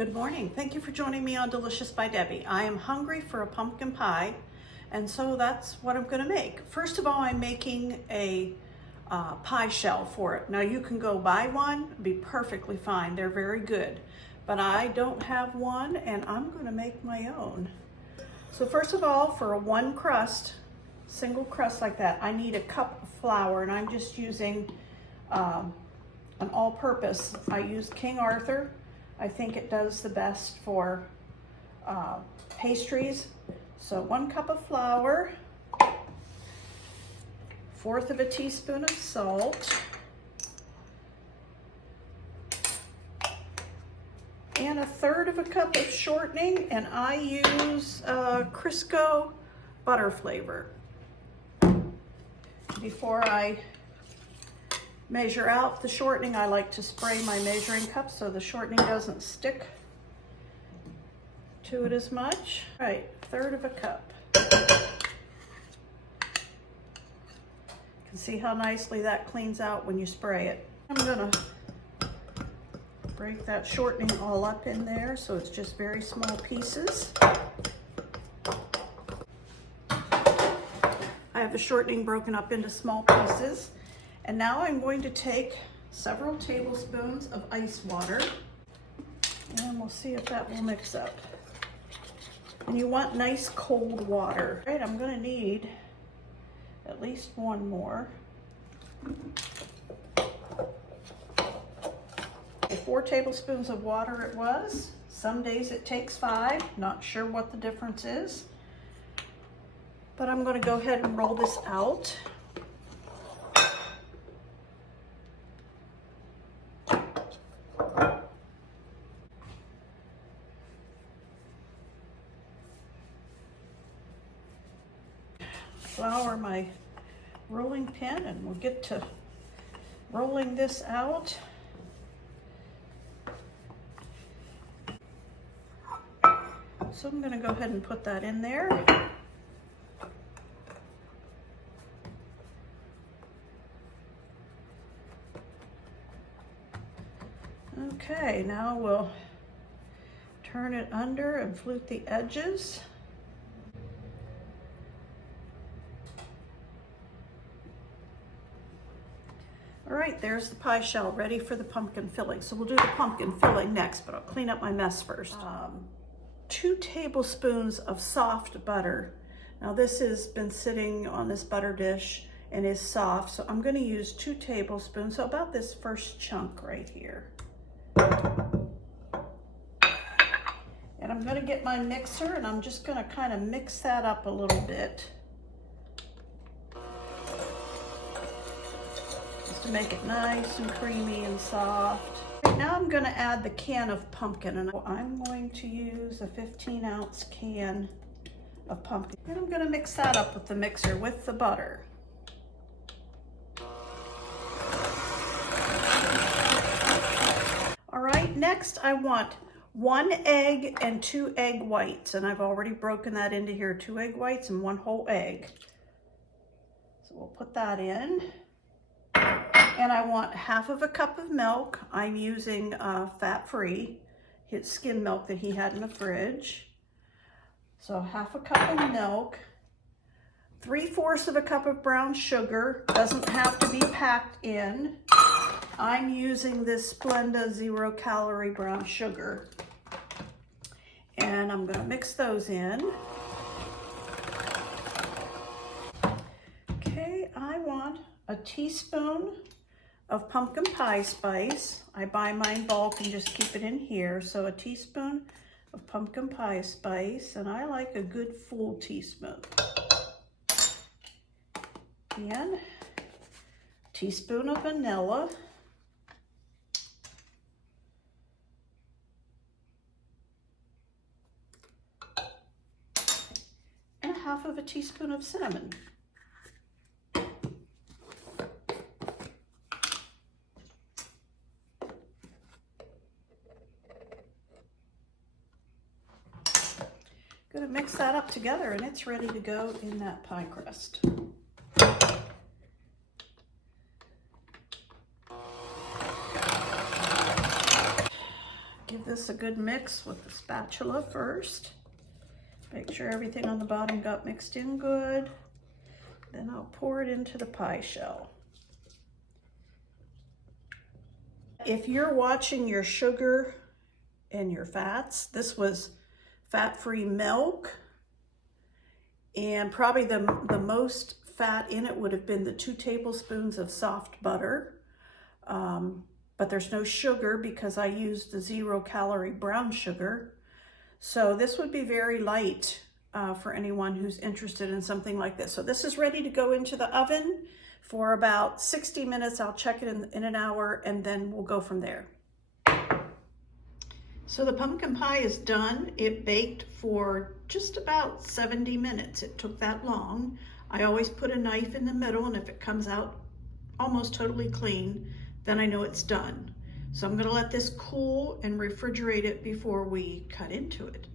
Good morning. Thank you for joining me on Delicious by Debbie. I am hungry for a pumpkin pie, and so that's what I'm going to make. First of all, I'm making a pie shell for it. Now you can go buy one, be perfectly fine. They're very good, but I don't have one, and I'm going to make my own. So first of all, for a one crust, single crust like that, I need a cup of flour, and I'm just using an all-purpose. I use King Arthur. I think it does the best for pastries. So 1 cup of flour, 1/4 of a teaspoon of salt, and 1/3 of a cup of shortening, and I use Crisco butter flavor. Before I measure out the shortening, I like to spray my measuring cup so the shortening doesn't stick to it as much. All right, 1/3 of a cup. You can see how nicely that cleans out when you spray it. I'm gonna break that shortening all up in there so it's just very small pieces. I have the shortening broken up into small pieces. And now I'm going to take several tablespoons of ice water, and we'll see if that will mix up. And you want nice cold water. All right, I'm going to need at least one more. 4 tablespoons of water it was. Some days it takes 5, not sure what the difference is. But I'm going to go ahead and roll this out. Flour my rolling pin, and we'll get to rolling this out. So I'm going to go ahead and put that in there. Okay, now we'll turn it under and flute the edges. All right, there's the pie shell ready for the pumpkin filling. So we'll do the pumpkin filling next, but I'll clean up my mess first. 2 tablespoons of soft butter. Now this has been sitting on this butter dish and is soft, so I'm going to use 2 tablespoons, so about this first chunk right here. And I'm going to get my mixer, and I'm just going to kind of mix that up a little bit, just to make it nice and creamy and soft. Now I'm going to add the can of pumpkin, and I'm going to use a 15-ounce can of pumpkin. And I'm going to mix that up with the mixer with the butter. All right, next I want 1 egg and 2 egg whites, and I've already broken that into here, 2 egg whites and 1 whole egg. So we'll put that in. And I want 1/2 a cup of milk. I'm using fat-free, his skim milk that he had in the fridge. So 1/2 a cup of milk, 3/4 of a cup of brown sugar. Doesn't have to be packed in. I'm using this Splenda 0-calorie brown sugar. And I'm going to mix those in. Okay, I want a teaspoon of pumpkin pie spice. I buy mine in bulk and just keep it in here. So a teaspoon of pumpkin pie spice, and I like a good full teaspoon. And a teaspoon of vanilla. And 1/2 of a teaspoon of cinnamon. Gonna mix that up together, and it's ready to go in that pie crust. give this a good mix with the spatula first. Make sure everything on the bottom got mixed in good. Then I'll pour it into the pie shell. If you're watching your sugar and your fats, this was fat-free milk, and probably the most fat in it would have been the 2 tablespoons of soft butter. But there's no sugar because I used the 0-calorie brown sugar. So this would be very light for anyone who's interested in something like this. So this is ready to go into the oven for about 60 minutes. I'll check it in an hour, and then we'll go from there. So the pumpkin pie is done. It baked for just about 70 minutes. It took that long. I always put a knife in the middle, and if it comes out almost totally clean, then I know it's done. So I'm gonna let this cool and refrigerate it before we cut into it.